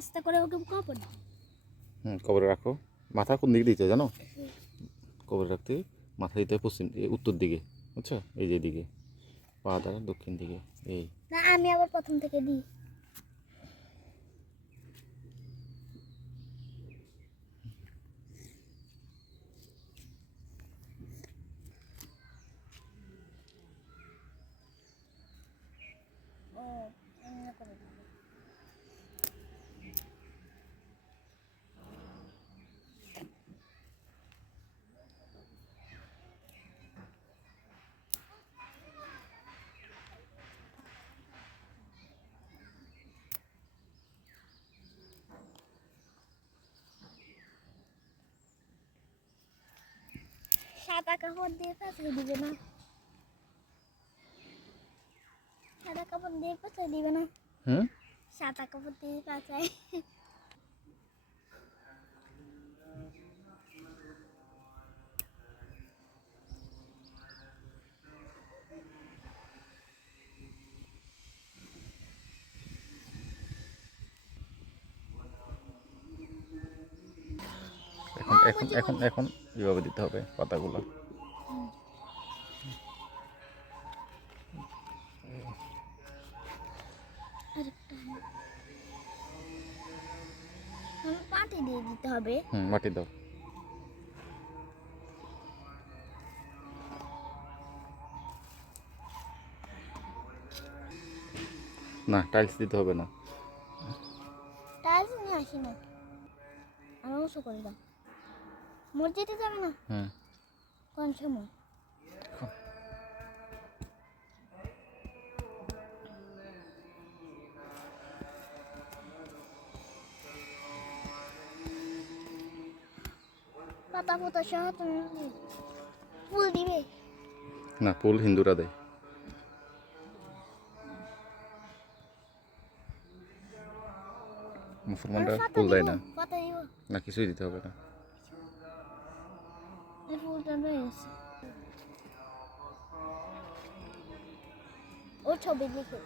আস্তে করে ওকে কবর দাও। কবরে রাখো। মাথা কোন দিকে দিতে জানো? কবরে রাখতে মাথা দিতে হয় পশ্চিম উত্তর দিকে, বুঝছো? এই যে দিকে, পা দ্বারা দক্ষিণ দিকে। এই না আমি আবার প্রথম থেকে দিই। ও এমনি করে দাও। সাদা কাপড় দিয়ে পেঁচিয়ে দিবে না, সাদা কাপড় দিয়ে পেঁচিয়ে দিবে না। সাদা কাপড় দিয়ে পেঁচাই। এখন এখন এখন এখন এইভাবে দিতে হবে পাতাগুলো। মাটি দিয়ে দিতে হবে। মাটি দাও। না, টাইলস দিতে হবে না। টাইলস নিয়ে আসি না, আমি অবশ্য করে দাও। মসজিদে যাবে না? কোন সময়? পাতা পোতা সহ তুমি ফুল দিবে? না, ফুল হিন্দুরা দেয়, মুসলমানরা ফুল দেয় না। পাতা দিব না, কিছুই দিতে হবে না। এই ফুলটা রয়েছে ও ছবি দেখে